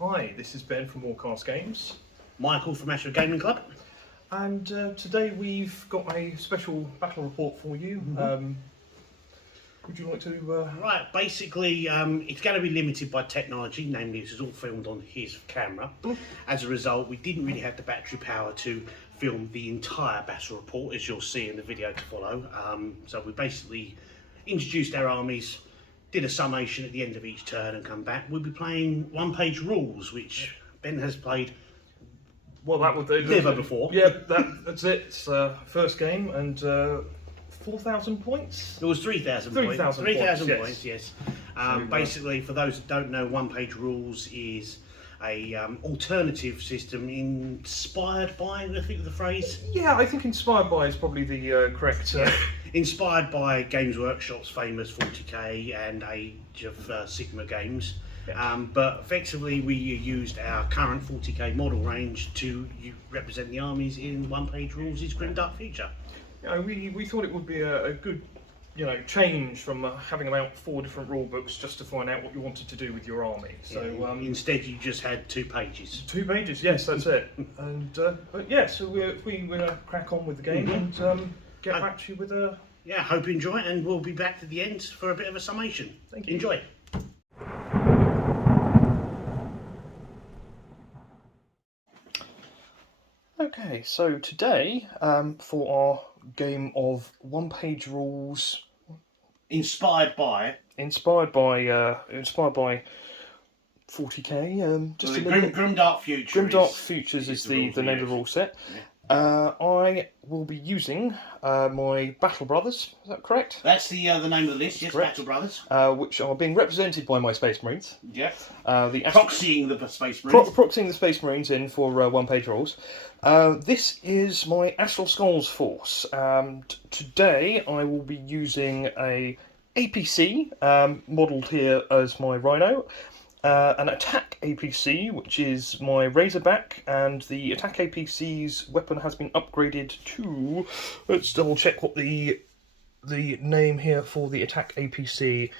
Hi, this is Ben from Warcast Games. Michael from Ashford Gaming Club. And today we've got a special battle report for you. Would you like to... Right, basically it's going to be limited by technology, namely this is all filmed on his camera. As a result, we didn't really have the battery power to film the entire battle report, as you'll see in the video to follow. So we basically introduced our armies, did a summation at the end of each turn and come back. We'll be playing one-page rules, which Ben has played never before. Yeah, that's it. It's first game and 4,000 points? It was 3,000 points. 3,000 points, yes. Basically, for those that don't know, one-page rules is a alternative system inspired by, I think the phrase? Yeah, I think inspired by is probably the correct... Inspired by Games Workshop's famous 40k and Age of Sigma games. But effectively we used our current 40k model range to represent the armies in one-page rules' Grim Dark Future. We thought it would be a good change from having about 4 different rule books just to find out what you wanted to do with your army. So instead you just had 2 pages. 2 pages, yes, that's it. And but yeah, so we're going to crack on with the game and get back to you with a... Yeah, hope you enjoy it, and we'll be back at the end for a bit of a summation. Thank you. Enjoy. Okay, so today, for our game of one-page rules, Inspired by 40k, just a Grim Dark Future. Grim Dark Futures is the name of the rule set. Yeah. I will be using my Battle Brothers. Is that correct? That's the name of the list. Yes, correct. Battle Brothers. Which are being represented by my Space Marines. Yeah. Proxying the Space Marines. Proxying the Space Marines in for one-page rules. This is my Astral Skulls force. Today I will be using a APC, modelled here as my Rhino. An attack APC, which is my Razorback, and the attack APC's weapon has been upgraded to... Let's double check what the name here for the attack APC.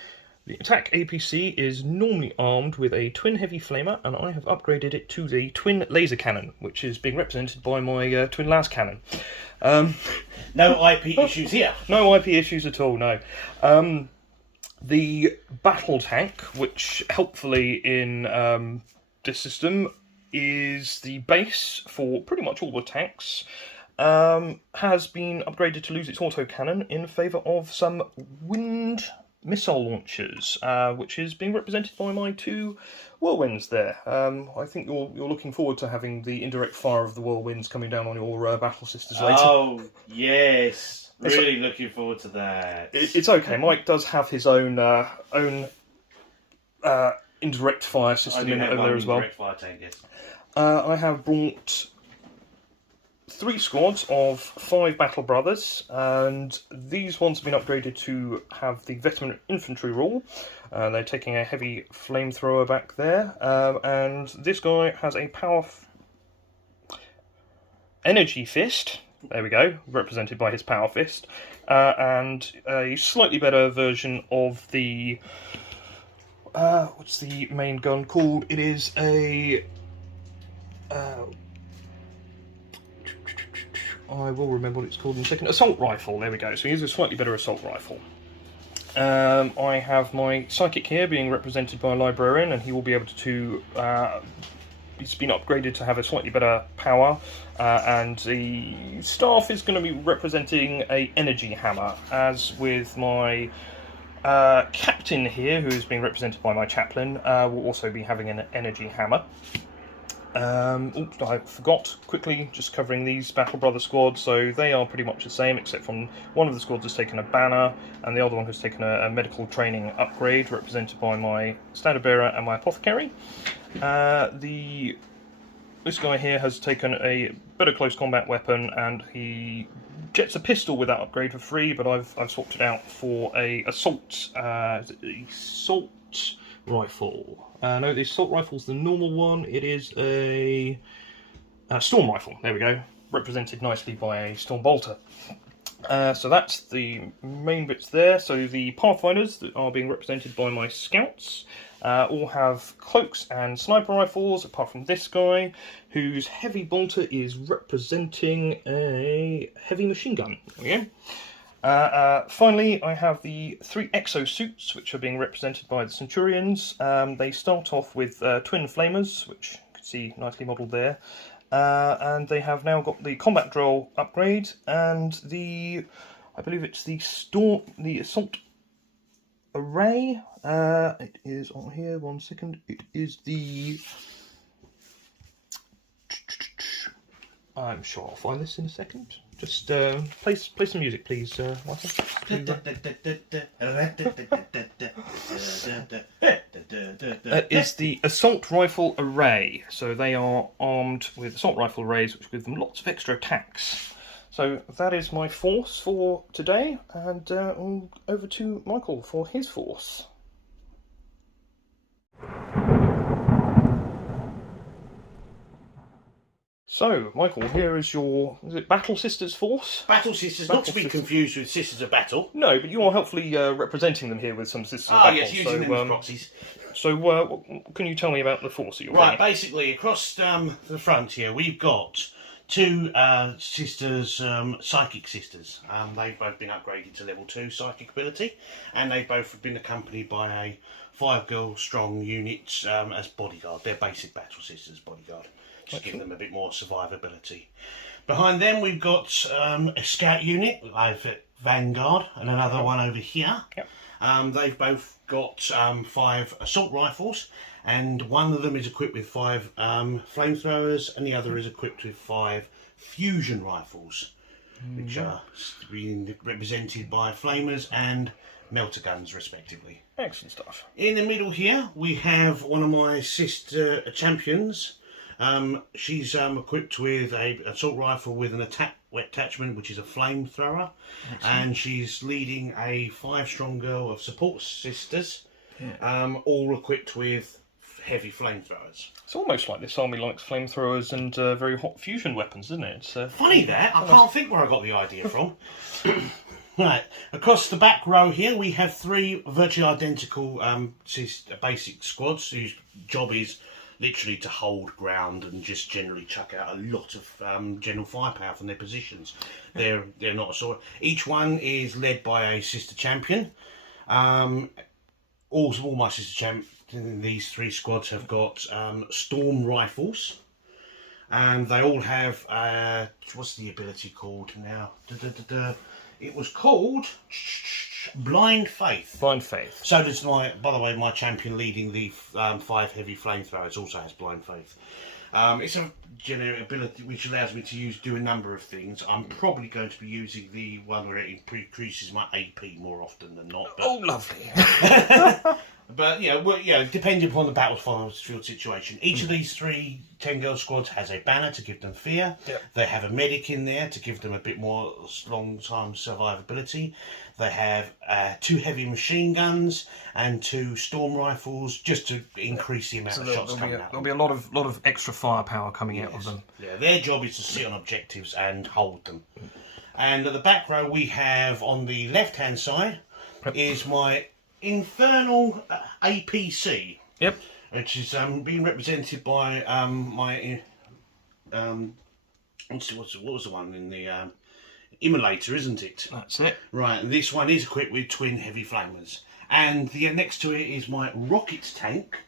The attack APC is normally armed with a twin heavy flamer, and I have upgraded it to the twin laser cannon, which is being represented by my twin las cannon. No IP issues here. No IP issues at all, no. The battle tank, which helpfully in this system is the base for pretty much all the tanks, has been upgraded to lose its autocannon in favour of some wind missile launchers, which is being represented by my 2 whirlwinds there. I think you're looking forward to having the indirect fire of the whirlwinds coming down on your battle sisters later. Oh, yes. Really looking forward to that. It's okay. Mike does have his own indirect fire system in over there as well. Indirect fire tank, yes. I have brought 3 squads of 5 Battle Brothers, and these ones have been upgraded to have the Veteran Infantry rule. They're taking a heavy flamethrower back there, and this guy has a Energy Fist. There we go, represented by his Power Fist, and a slightly better version of the, what's the main gun called? It is a, I will remember what it's called in a second, Assault Rifle, there we go, so here's a slightly better Assault Rifle. I have my Psychic here being represented by a Librarian, and he will be able to it's been upgraded to have a slightly better power, and the staff is going to be representing a energy hammer, as with my captain here, who is being represented by my chaplain, will also be having an energy hammer. Oops, I forgot, quickly just covering these Battle Brother squads, so they are pretty much the same, except from one of the squads has taken a banner, and the other one has taken a medical training upgrade, represented by my Standard Bearer and my Apothecary. This guy here has taken a better close combat weapon, and he gets a pistol with that upgrade for free, but I've swapped it out for a assault rifle. No, the assault rifle's the normal one. It is a storm rifle. There we go, represented nicely by a storm bolter. So that's the main bits there. So the Pathfinders that are being represented by my scouts all have cloaks and sniper rifles, apart from this guy, whose heavy bolter is representing a heavy machine gun. There we go. Finally, I have the 3 exosuits, which are being represented by the Centurions. They start off with twin flamers, which you can see nicely modelled there. And they have now got the combat drill upgrade and I believe it's the assault array. It is on here. 1 second. It is the. I'm sure I'll find this in a second. Just play some music, please, Michael. Is the assault rifle array. So they are armed with assault rifle arrays, which give them lots of extra attacks. So that is my force for today, and over to Michael for his force. So, Michael, here is your, is it Battle Sisters force? Battle Sisters, not to be confused with Sisters of Battle. No, but you are helpfully representing them here with some Sisters of Battle. Yes, using them as proxies. So, what can you tell me about the force that you're Right, basically, across the front here, we've got 2 sisters, psychic sisters. They've both been upgraded to level 2 psychic ability, and they've both been accompanied by a 5-girl strong unit as bodyguard. They're basic Battle Sisters bodyguard. Just give them a bit more survivability. Behind them, we've got a scout unit, Vanguard, and another one over here. Yep. They've both got 5 assault rifles, and one of them is equipped with 5 flamethrowers, and the other is equipped with 5 fusion rifles, which are being represented by flamers and melter guns, respectively. Excellent stuff. In the middle here, we have one of my sister champions. She's equipped with an assault rifle with an attachment, which is a flamethrower, and she's leading a 5-strong girl of support sisters, all equipped with heavy flamethrowers. It's almost like this army likes flamethrowers and very hot fusion weapons, isn't it? Funny that, I can't think where I got the idea from. Right, across the back row here we have 3 virtually identical basic squads whose job is literally to hold ground and just generally chuck out a lot of general firepower from their positions. They're not a sort. Each one is led by a sister champion. All my sister champions in these 3 squads have got storm rifles, and they all have what's the ability called now? It was called Blind Faith. Blind Faith. So does by the way, my champion leading the 5 heavy flamethrowers also has Blind Faith. It's a generic ability which allows me to do a number of things. I'm probably going to be using the one where it increases my AP more often than not. But, oh, lovely. But depending upon the battlefield situation, each of these 3 10-girl squads has a banner to give them fear. Yep. They have a medic in there to give them a bit more long-time survivability. They have 2 heavy machine guns and 2 storm rifles, just to increase the amount of shots coming out. There'll be a lot of extra firepower coming out of them. Yeah, their job is to sit on objectives and hold them. And at the back row, we have on the left-hand side is my Infernal APC. Yep. Which is being represented by my what was the one in the Immolator, isn't it? That's it. Right, and this one is equipped with twin heavy flamers, and the next to it is my rocket tank,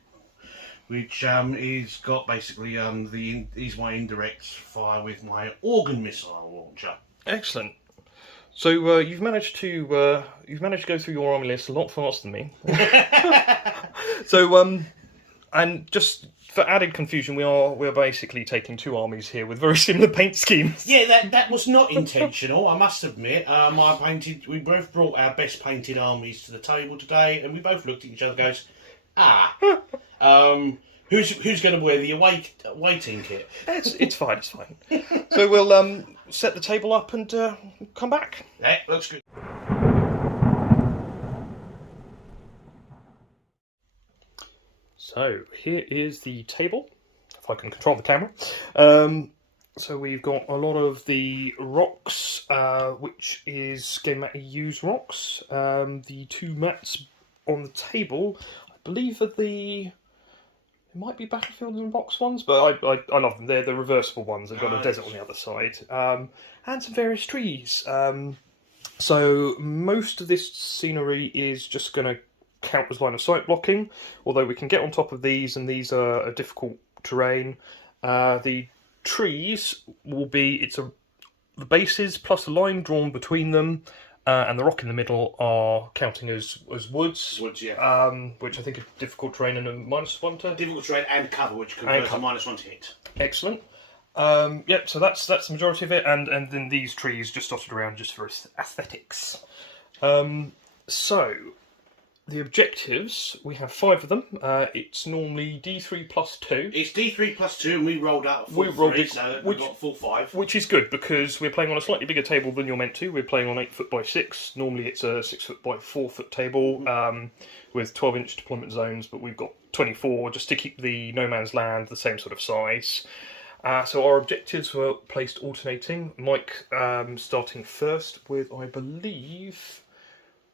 which is got basically is my indirect fire with my organ missile launcher. Excellent. So you've managed to go through your army list a lot faster than me. So and just for added confusion, we're basically taking 2 armies here with very similar paint schemes. Yeah, that was not intentional, I must admit. We both brought our best painted armies to the table today, and we both looked at each other and goes, who's going to wear the away team kit? It's fine. So we'll set the table up and come back. Yeah, looks good. So here is the table, if I can control the camera. So we've got a lot of the rocks, which is Game Mat EU's rocks. The two mats on the table, I believe, are it might be Battlefield and Box ones, but I love them. They're the reversible ones. They've got a desert on the other side, and some various trees. So most of this scenery is just going to count as line of sight blocking, although we can get on top of these, and these are a difficult terrain. The trees will be the bases plus a line drawn between them, and the rock in the middle are counting as woods. Woods, yeah. Which I think are difficult terrain and a -1 to. Difficult terrain and cover, which converts a -1 to hit. Excellent. Yep. So that's the majority of it, and then these trees just dotted around just for aesthetics. So. The objectives, we have 5 of them. It's normally D3 plus 2. It's D3 plus 2, and we rolled out a full 3, so we've got full 5. Which is good, because we're playing on a slightly bigger table than you're meant to. We're playing on 8 foot by 6. Normally it's a 6 foot by 4 foot table, with 12-inch deployment zones, but we've got 24, just to keep the no man's land the same sort of size. So our objectives were placed alternating. Mike starting first with, I believe,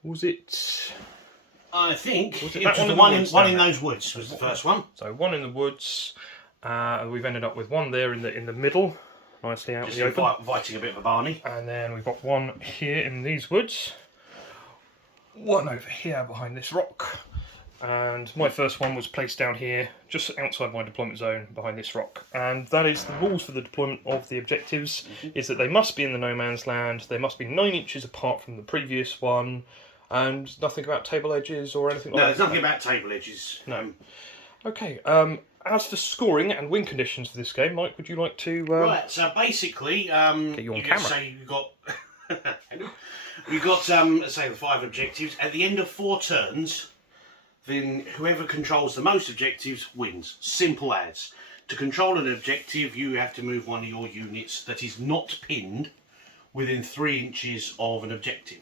was it... I think was it was the one in those woods was the first one. So one in the woods. We've ended up with one there in the middle, nicely out in the open. Inviting a bit of a Barney. And then we've got one here in these woods. One over here behind this rock. And my first one was placed down here, just outside my deployment zone, behind this rock. And that is the rules for the deployment of the objectives, is that they must be in the no man's land, they must be 9 inches apart from the previous one, and nothing about table edges or anything like that? No, there's nothing about table edges. No. Okay, as for scoring and win conditions for this game, Mike, would you like to... Right, so basically... get you on camera. Say you've got... we've got, say, the 5 objectives. At the end of 4 turns, then whoever controls the most objectives wins. Simple as. To control an objective, you have to move one of your units that is not pinned within 3 inches of an objective.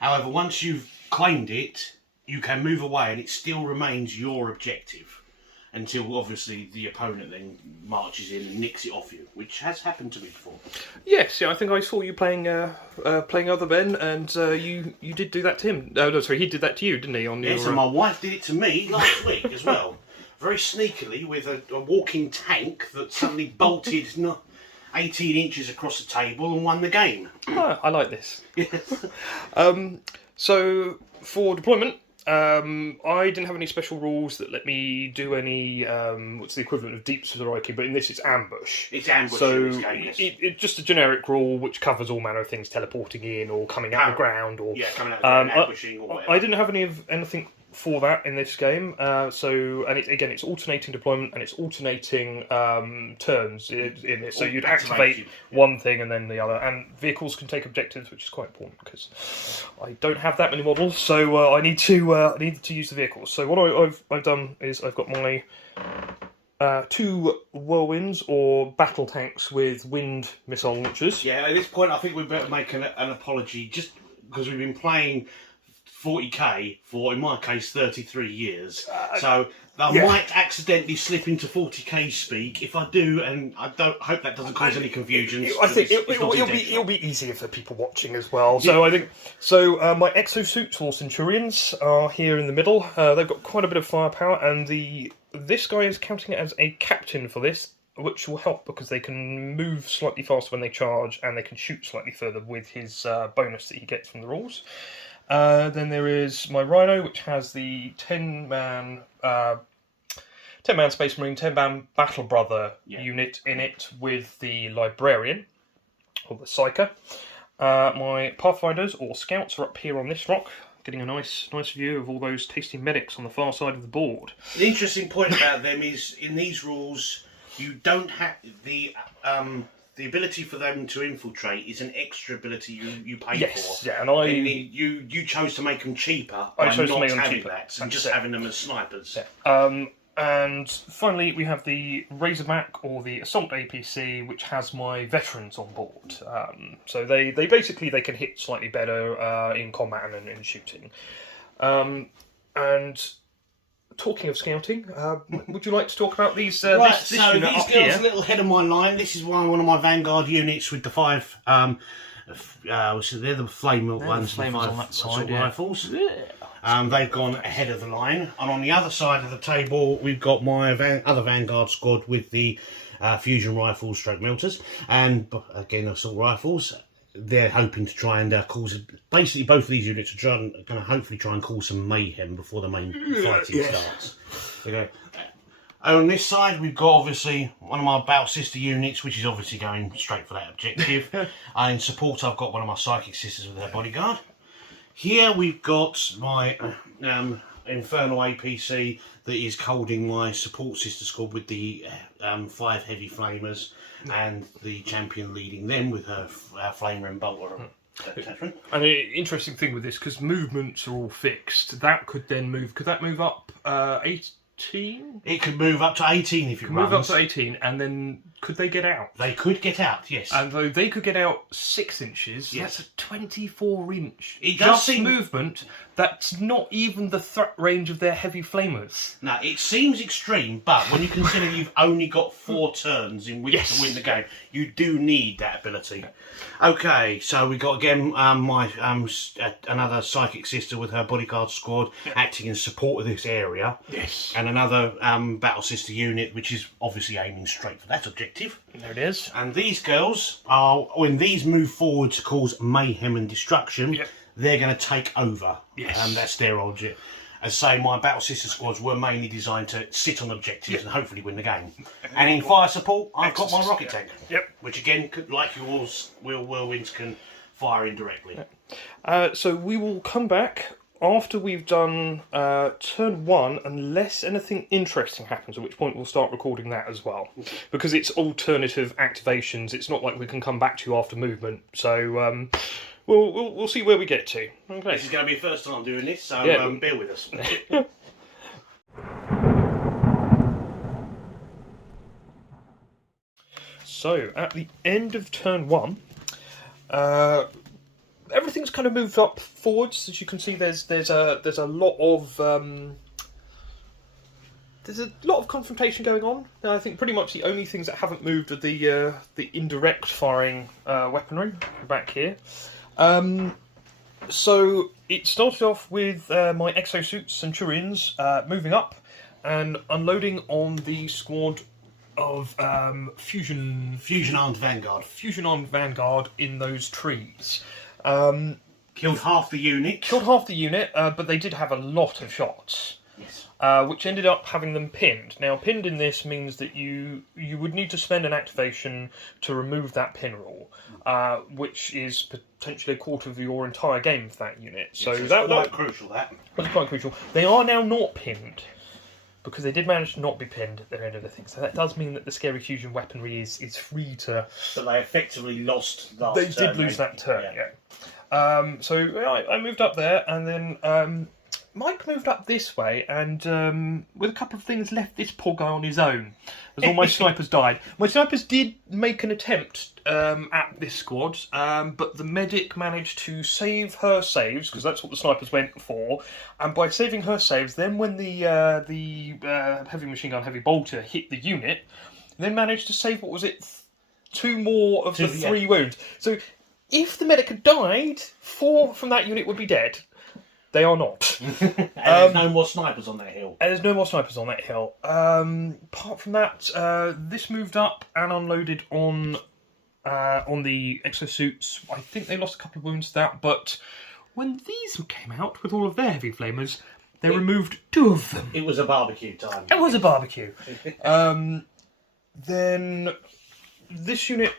However, once you've claimed it, you can move away and it still remains your objective until obviously the opponent then marches in and nicks it off you, which has happened to me before. Yes, yeah, I think I saw you playing other men, and you did do that to him. No, sorry, he did that to you, didn't he? Yes, and my wife did it to me last week as well. Very sneakily, with a walking tank that suddenly bolted 18 inches across the table and won the game. Oh, I like this. Yes. So, for deployment, I didn't have any special rules that let me do any, what's the equivalent of deep striking, but in this it's ambush. It's ambush so in this game, yes. It's just a generic rule which covers all manner of things, teleporting in or coming out of the ground. Or, yeah, coming out of the ground, ambushing or whatever. I didn't have anything for that in this game, it's alternating deployment and it's alternating turns in it. So you'd activate one thing and then the other, and vehicles can take objectives, which is quite important because I don't have that many models, so I need to use the vehicles. So what I've done is I've got my 2 whirlwinds or battle tanks with wind missile launchers. Yeah, at this point I think we better make an apology, just because we've been playing 40k for, in my case, 33 years. So I might accidentally slip into 40k speak. If I do, and I hope that doesn't cause any confusion. I think it'll be easier for people watching as well. So I think my exosuits for Centurions are here in the middle. They've got quite a bit of firepower, and this guy is counting it as a captain for this, which will help because they can move slightly faster when they charge, and they can shoot slightly further with his bonus that he gets from the rules. Then there is my Rhino, which has the 10-man Space Marine, 10-man Battle Brother unit in it with the Librarian, or the Psyker. My Pathfinders, or Scouts, are up here on this rock, getting a nice view of all those tasty medics on the far side of the board. The interesting point about them is, in these rules, you don't have the ability for them to infiltrate is an extra ability you pay for. Yes, yeah, and you chose to make them cheaper by not having that, and just having them as snipers. Yeah. And finally, we have the Razorback, or the Assault APC, which has my veterans on board. So they basically can hit slightly better in combat and in shooting. And talking of scouting, would you like to talk about these? Right, this so unit these up girls here? a little ahead of my line. This is one of my Vanguard units with the 5. So they're the flame ones, the flamers 5 on that assault side, yeah. rifles. They've gone ahead of the line, and on the other side of the table, we've got my other Vanguard squad with the fusion rifles, stroke melters, and again assault rifles. They're hoping to try and cause. Basically, both of these units are going to hopefully try and cause some mayhem before the main fighting starts. Okay. On this side, we've got obviously one of my battle sister units, which is obviously going straight for that objective. In support, I've got one of my psychic sisters with her bodyguard. Here we've got my Infernal APC that is holding my support sister squad with the 5 heavy flamers, and the champion leading them with her flamer and bolter attachment. And an interesting thing with this, because movements are all fixed, that could then move. Could that move up 18? It could move up to 18 if it runs. Move up to 18, and then could they get out? They could get out, yes. And though they could get out 6 inches, Yes. that's a 24-inch. It does seem- movement. That's not even the threat range of their heavy flamers. Now, it seems extreme, but when you consider you've only got 4 turns in which Yes. to win the game, you do need that ability. Okay, so we got again my another psychic sister with her bodyguard squad acting in support of this area. Yes. And another battle sister unit, which is obviously aiming straight for that objective. There it is. And these girls are, when these move forward to cause mayhem and destruction, Yep. they're going to take over. Yes. And that's their object. As I say, my battle sister squads were mainly designed to sit on objectives and hopefully win the game. And in fire support, I've got my rocket tank. Yep. Which again, like yours, Whirlwinds can fire indirectly. So we will come back after we've done turn 1, unless anything interesting happens, at which point we'll start recording that as well. Because it's alternative activations, it's not like we can come back to after movement. So we'll see where we get to. Okay. This is going to be the first time doing this, so Yeah. bear with us. So at the end of turn 1, everything's kind of moved up forwards. As you can see, there's a lot of confrontation going on. I think pretty much the only things that haven't moved are the indirect firing weaponry back here. So it started off with my exosuit Centurions moving up and unloading on the squad of fusion Armed Vanguard. in those trees. Killed half the unit. Killed half the unit, but they did have a lot of shots. Yes. Which ended up having them pinned. Now, pinned in this means that you would need to spend an activation to remove that pin rule, which is potentially a quarter of your entire game for that unit. So Yes, that quite crucial. That was quite crucial. They are now not pinned, because they did manage to not be pinned at the end of the thing. So that does mean that the Scary Fusion weaponry is free to... But they effectively lost last They turn. did lose that turn, Yeah. yeah. So I moved up there, and then Mike moved up this way, and with a couple of things, left this poor guy on his own, as all my snipers died. My snipers did make an attempt at this squad, but the medic managed to save her saves, because that's what the snipers went for, and by saving her saves, then when the heavy machine gun, heavy bolter hit the unit, then managed to save, what was it, 2 more of the 3 wounds. So if the medic had died, 4 from that unit would be dead. They are not. And there's no more snipers on that hill. And there's no more snipers on that hill. Apart from that, this moved up and unloaded on the exosuits. I think they lost a couple of wounds to that, but when these came out with all of their heavy flamers, they removed 2 of them. It was a barbecue time. It was a barbecue. Then this unit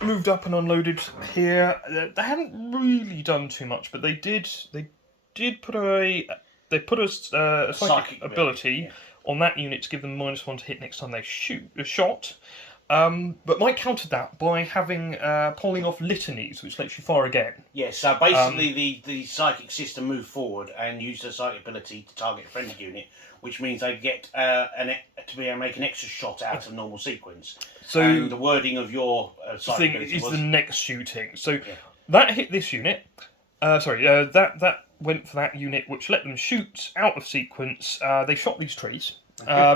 moved up and unloaded here. They hadn't really done too much, but they did put a psychic ability on that unit to give them -1 to hit next time they shot. But Mike countered that by having pulling off litanies, which lets you fire again. Yes, so basically the psychic system moved forward and used her psychic ability to target a friendly unit, which means they get to be able to make an extra shot out of normal sequence. So and the wording of your psychic thing ability is was... the next shooting. So that hit this unit. That went for that unit, which let them shoot out of sequence. They shot these trees. Yeah,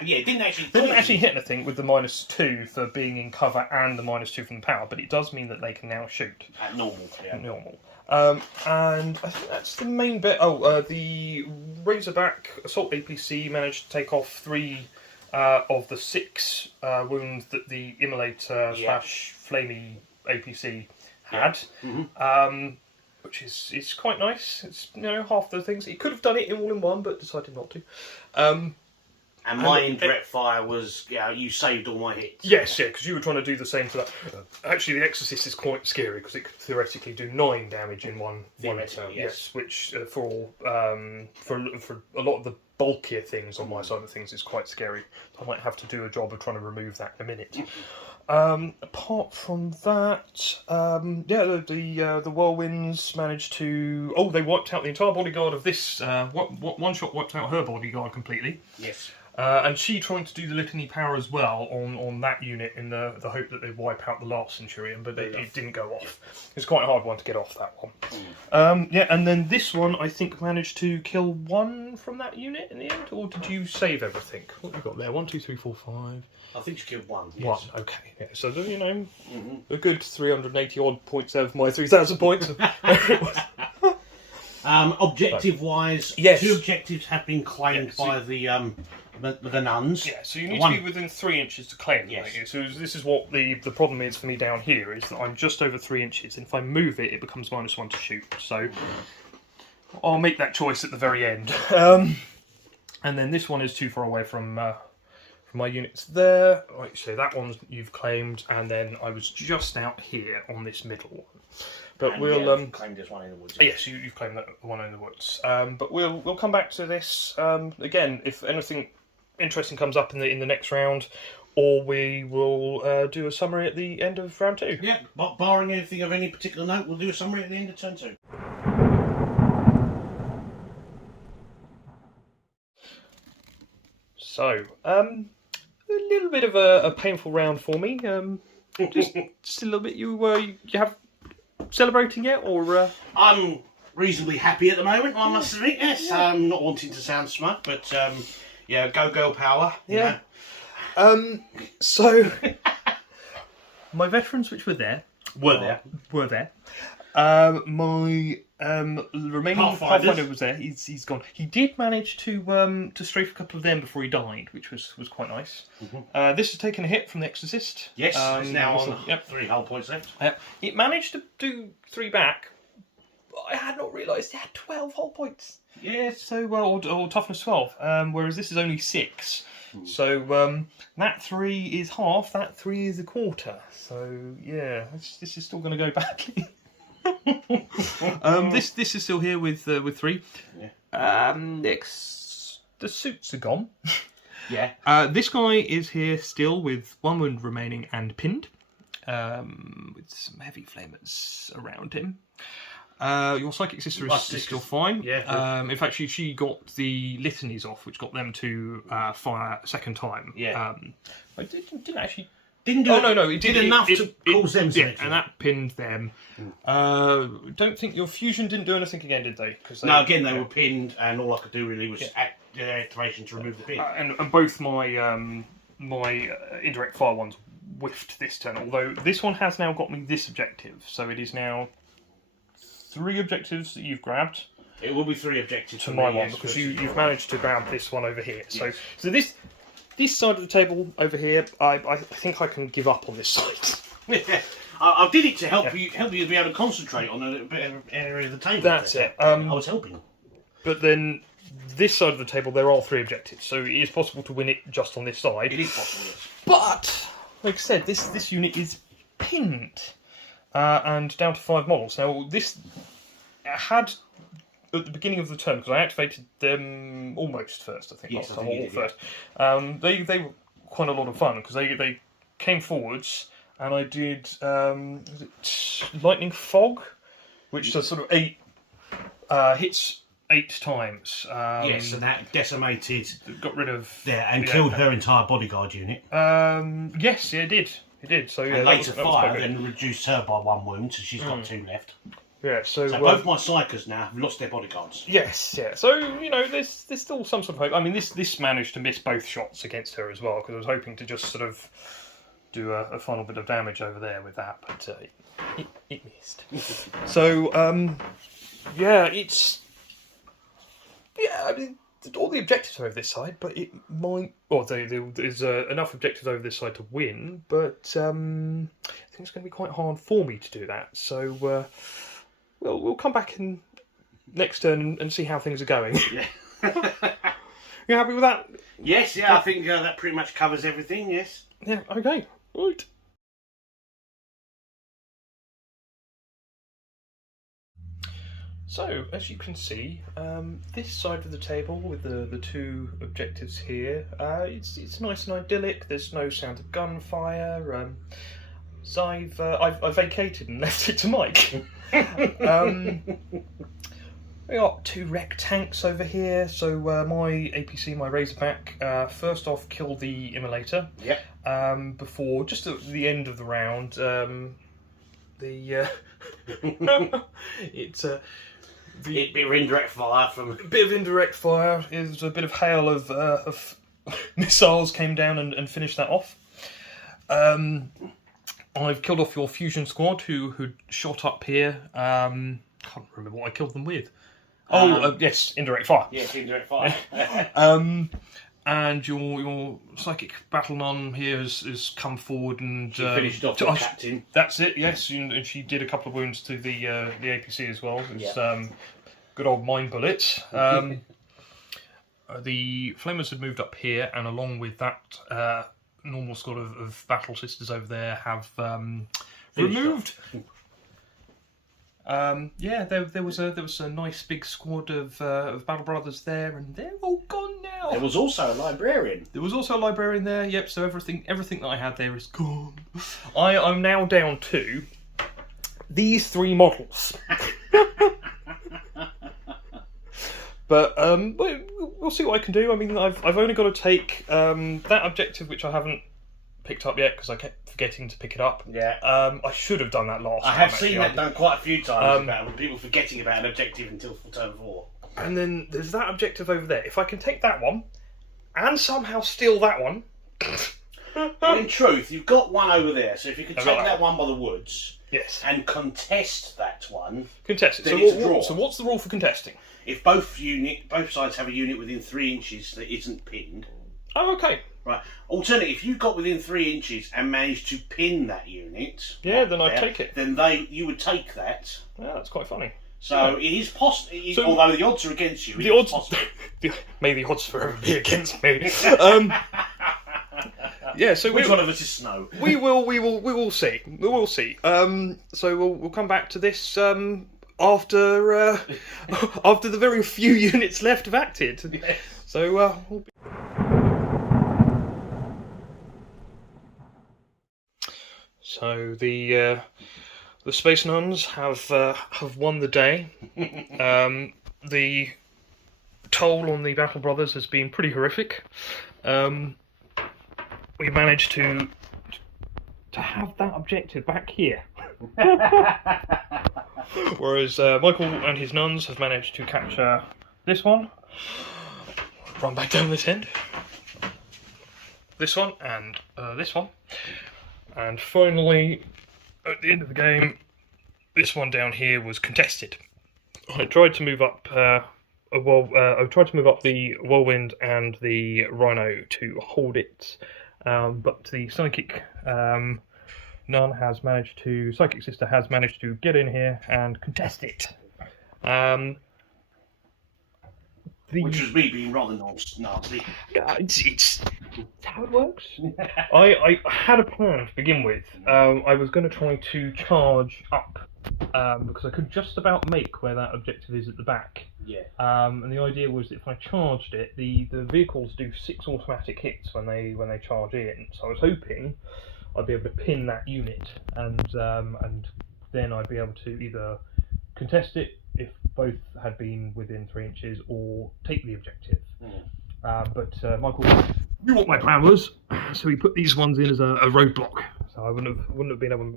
it didn't actually. They didn't actually hit anything with the -2 for being in cover and the -2 from the power, but it does mean that they can now shoot At normal, yeah. normal. And I think that's the main bit. The Razorback Assault APC managed to take off 3 of the 6 wounds that the Immolator / Flamey APC had. Which is quite nice. It's half the things. He could have done it all in one, but decided not to. And my indirect fire was, you saved all my hits. Yes, because you were trying to do the same to that. Actually, the Exorcist is quite scary because it could theoretically do 9 damage in one turn. Yes, which for a lot of the bulkier things on my side of things is quite scary. I might have to do a job of trying to remove that in a minute. Apart from that, the Whirlwinds managed to. Oh, they wiped out the entire bodyguard of this. One shot wiped out her bodyguard completely. Yes. And she trying to do the Litany Power as well on that unit in the hope that they'd wipe out the last Centurion, but it didn't go off. It's quite a hard one to get off, that one. And then this one, I think, managed to kill 1 from that unit in the end, or did you save everything? What have you got there? 1, 2, 3, 4, 5... I think you killed 1. Yes. 1, okay. Yeah. So, a good 380 odd points out of my 3,000 points. Objective-wise, yes. 2 objectives have been claimed by the nuns. Yeah, so you need to be within 3 inches to claim them. Yes. So this is what the problem is for me down here, is that I'm just over 3 inches, and if I move it, it becomes -1 to shoot. So I'll make that choice at the very end. And then this one is too far away from my units there. Like, so that one you've claimed, and then I was just out here on this middle one. But we'll claimed this one in the woods. Yes, you've claimed that one in the woods. But we'll come back to this again if anything interesting comes up in the next round, or we will do a summary at the end of round 2. Yeah, but barring anything of any particular note, we'll do a summary at the end of turn 2. So, a little bit of a painful round for me. Just a little bit. You have celebrating yet, or? I'm reasonably happy at the moment, I must admit. Yes, I'm not wanting to sound smug, but go girl power. Yeah. So, my veterans, which were there. My remaining Pathfinder was there. He's gone. He did manage to strafe a couple of them before he died, which was quite nice. This has taken a hit from the Exorcist. Yes, it's now on 3 hull points left. It managed to do 3 back. But I had not realised it had 12 hull points. Yeah, so or toughness 12. Whereas this is only 6. So that 3 is half. That 3 is a quarter. So yeah, this is still going to go badly. This is still here with 3. Yeah. Next, the suits are gone. Yeah. This guy is here still with 1 wound remaining and pinned, with some heavy flamers around him. Your psychic sister is still fine. Yeah. In fact, she got the litanies off, which got them to fire a second time. Yeah. I didn't actually. Didn't do it did enough to cause them to and that pinned them. Don't think your fusion didn't do anything again, did they? No, again they were pinned, and all I could do really was activation to remove the pin. And both my my indirect fire ones whiffed this turn. Although this one has now got me this objective, so it is now 3 objectives that you've grabbed. It will be 3 objectives to my one, because you've managed to grab this one over here. Yes. So this side of the table over here, I think I can give up on this side. I did it to help you to be able to concentrate on a bit of area of the table. That's it. I was helping. But then this side of the table, there are 3 objectives, so it is possible to win it just on this side. It is possible, yes. But like I said, this unit is pinned and down to 5 models. Now this had at the beginning of the turn, because I activated them almost first, I think. Yes, last time, or first. They were quite a lot of fun, because they came forwards, and I did Lightning Fog, which does sort of 8 hits 8 times. Yes, and that decimated. Got rid of. Yeah, and killed her entire bodyguard unit. Yes, yeah, it did. It did. So yeah, and later fire then reduced her by 1 wound, so she's got 2 left. Yeah, so both my psychers now have lost their bodyguards. yes, yeah. So there's still some sort of hope. I mean, this managed to miss both shots against her as well, because I was hoping to just sort of do a final bit of damage over there with that, but it missed. So yeah, I mean, all the objectives are over this side, but it might. Well, there's enough objectives over this side to win, but I think it's going to be quite hard for me to do that. So. We'll come back in next turn and see how things are going. Yeah. You happy with that? Yes, yeah, I think that pretty much covers everything, yes. Yeah, okay. Right. So, as you can see, this side of the table with the two objectives here, it's nice and idyllic. There's no sound of gunfire. So I've vacated and left it to Mike. We got 2 wrecked tanks over here. So my APC, my Razorback, first off killed the Immolator. Yep. Before, just at the end of the round, it's Bit of indirect fire from. a bit of indirect fire. Is a bit of hail of missiles came down and finished that off. I've killed off your fusion squad who shot up here. Can't remember what I killed them with. Yes, indirect fire. Yes, indirect fire. And your psychic battle nun here has come forward and She finished off the captain. That's it. Yes, and she did a couple of wounds to the APC as well. It's good old mine bullets. The Flamers had moved up here, and along with that. Normal sort of battle sisters over there have removed. There was a nice big squad of battle brothers there, and they're all gone now. There was also a librarian. There. Yep. So everything that I had there is gone. I'm now down to these 3 models. But we'll see what I can do. I mean, I've only got to take that objective, which I haven't picked up yet because I kept forgetting to pick it up. Yeah. I should have done that last time. I have seen that done quite a few times with people forgetting about an objective until turn 4. And then there's that objective over there. If I can take that one and somehow steal that one. Well, in truth, you've got one over there. So if you could take that one by the woods. Yes. And contest that one. Contest it. Then it's a draw. So what's the rule for contesting? If both sides have a unit within 3 inches that isn't pinned. Oh, okay. Right. Alternatively, if you got within 3 inches and managed to pin that unit, then I'd take it. Then you would take that. Yeah, that's quite funny. So it is possible. Although the odds are against you, the odds may the odds forever be against me. Yeah. So which one of us is Snow? We will see. We will see. So we'll come back to this. After the very few units left have acted. Yes. So we'll be... So the Space Nuns have won the day. The toll on the Battle Brothers has been pretty horrific. We managed to have that objective back here. Whereas Michael and his nuns have managed to capture this one, run back down this end, this one, and this one. And finally, at the end of the game, this one down here was contested. I tried to move up I tried to move up the Whirlwind and the Rhino to hold it, but the Psychic Psychic Sister has managed to get in here and contest it. Which was me being rather nasty. It's how it works. I had a plan to begin with. I was going to try to charge up because I could just about make where that objective is at the back. Yeah. And the idea was that if I charged it, the vehicles do 6 automatic hits when they charge in. So I was hoping I'd be able to pin that unit, and then I'd be able to either contest it if both had been within 3 inches, or take the objective. But Michael knew what my plan was, so he put these ones in as a roadblock. So I wouldn't have been able,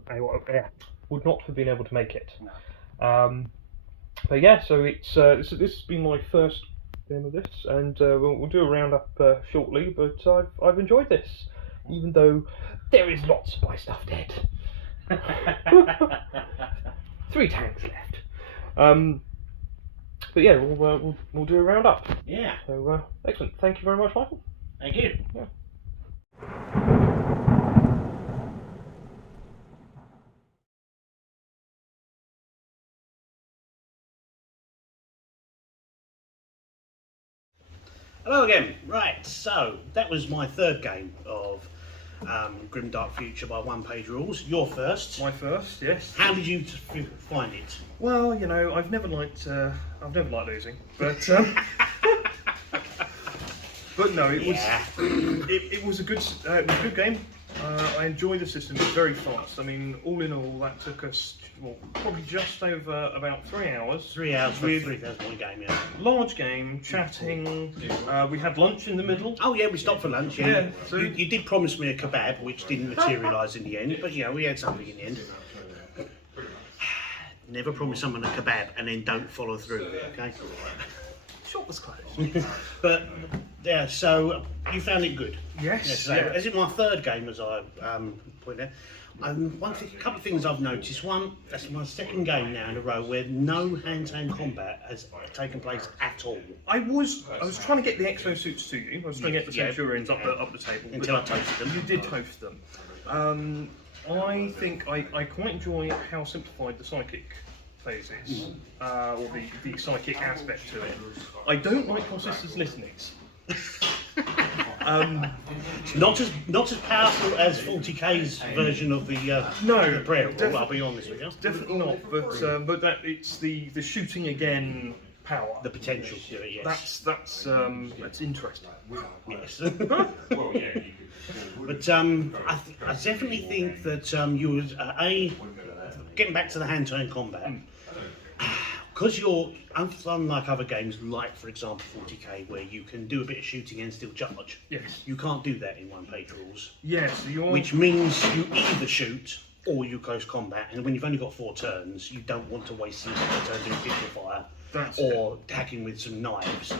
would not have been able to make it. No. But yeah, so this has been my first game of this, and we'll do a roundup shortly. But I've enjoyed this, even though there is lots of my stuff dead. 3 tanks left. But yeah, we'll do a roundup. Yeah. So excellent. Thank you very much, Michael. Thank you. Yeah. Hello again. Right, so that was my third game of Grim Dark Future by One Page Rules. Your first. My first, yes. How did you find it? Well, you know, I've never liked losing, but but no, it was it was a good game. I enjoyed the system. It's very fast. I mean, all in all, that took us probably just over about 3 hours. 3 hours for a 3,000 point game, yeah. Large game, chatting. We had lunch in the middle. Oh yeah, we stopped for lunch. Yeah. Yeah, so- You did promise me a kebab, which didn't materialise in the end, but yeah, we had something in the end. Never promise someone a kebab and then don't follow through. Okay. Shop was closed. But yeah, so you found it good. Yes. Yeah, so, yeah. as in my third game, as I pointed out, a couple of things I've noticed. One, that's my second game now in a row where no hand-to-hand combat has taken place at all. I was trying to get the exosuits to you. I was trying to get the Centurions up the table. Until I toasted them. You did toast them. I think I quite enjoy how simplified the psychic phase is, or the psychic aspect to it. I don't like your sister's listenings. Not as powerful as 40k's version of the No, the prayer rule, I'll be honest with you. Definitely not, but that it's the shooting again power. The potential to do it, yes. That's interesting. Yes. But I definitely think that you was getting back to the hand-to-hand combat, because you're unlike other games, like for example 40k, where you can do a bit of shooting and still charge. Yes. You can't do that in One Page Rules. Yes, Which means you either shoot or you close combat, and when you've only got 4 turns, you don't want to waste 4 turns in pistol fire or hacking with some knives.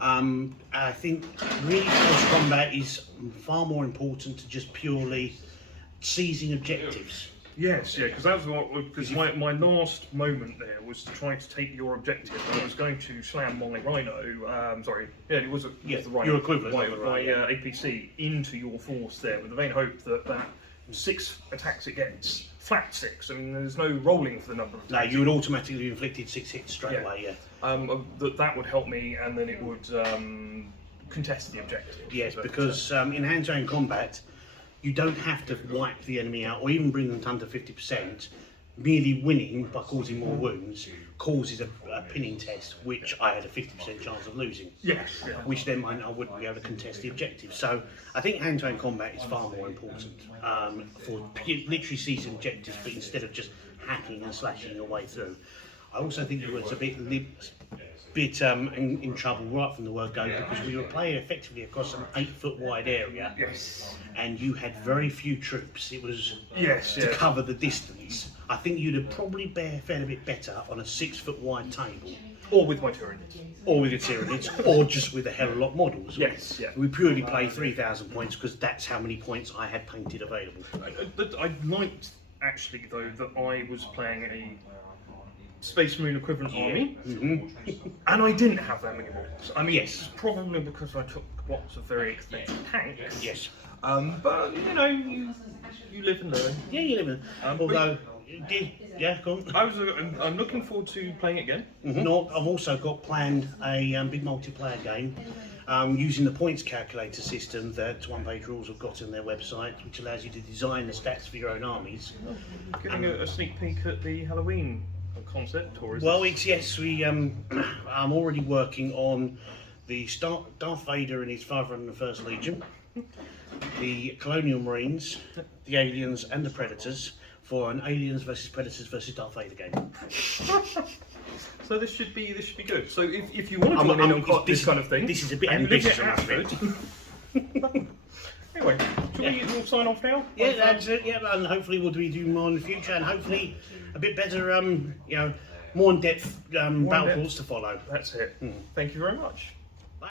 I think really close combat is far more important to just purely seizing objectives. Yes, yeah, because that was because my last moment there was to try to take your objective. I was going to slam my Rhino, it was the Rhino, your equivalent my of the Rhino, APC into your force there, with the vain hope that 6 attacks it gets, flat 6. I mean, there's no rolling for the number of attacks. No, you would automatically inflicted 6 hits straight away, yeah. That would help me, and then it would contest the objective. Yes, because in hand-to-hand combat, you don't have to wipe the enemy out or even bring them to under 50%. Merely winning by causing more wounds causes a pinning test, which I had a 50% chance of losing. Yes. Yeah. Which then meant I wouldn't be able to contest the objective. So I think hand-to-hand combat is far more important for literally seizing objectives, but instead of just hacking and slashing your way through. I also think it was a bit in trouble right from the word go, because we were playing effectively across an 8-foot wide area. Yes. And you had very few troops. It was to cover the distance. I think you'd have probably fared a bit better on a 6-foot wide table. Or with my Tyranids. Or with your Tyranids, or just with a hell of a lot of models. Yes, yeah. We purely played 3,000 points because that's how many points I had painted available. I liked, actually, though, that I was playing a Space Marine equivalent army, and I didn't have that many models. I mean, yes, probably because I took lots of very expensive tanks. Yes. But you know, you live and learn. Yeah, you live and learn. Although, go on. I'm looking forward to playing it again. No, I've also got planned a big multiplayer game using the points calculator system that One Page Rules have got on their website, which allows you to design the stats for your own armies. Getting a sneak peek at the Halloween concept, or is I'm already working on the Darth Vader and his 501st Legion, the Colonial Marines, the Aliens and the Predators for an Aliens versus Predators versus Darth Vader game. So this should be good. So if you want to join in on this kind of thing, this is a bit and you live ambitious. at Ashford. Anyway, we'll sign off now. Yeah, that's it. Yeah, and hopefully we'll do more in the future, and hopefully a bit better, more in-depth battle in-depth. reports to follow. That's it. Thank you very much.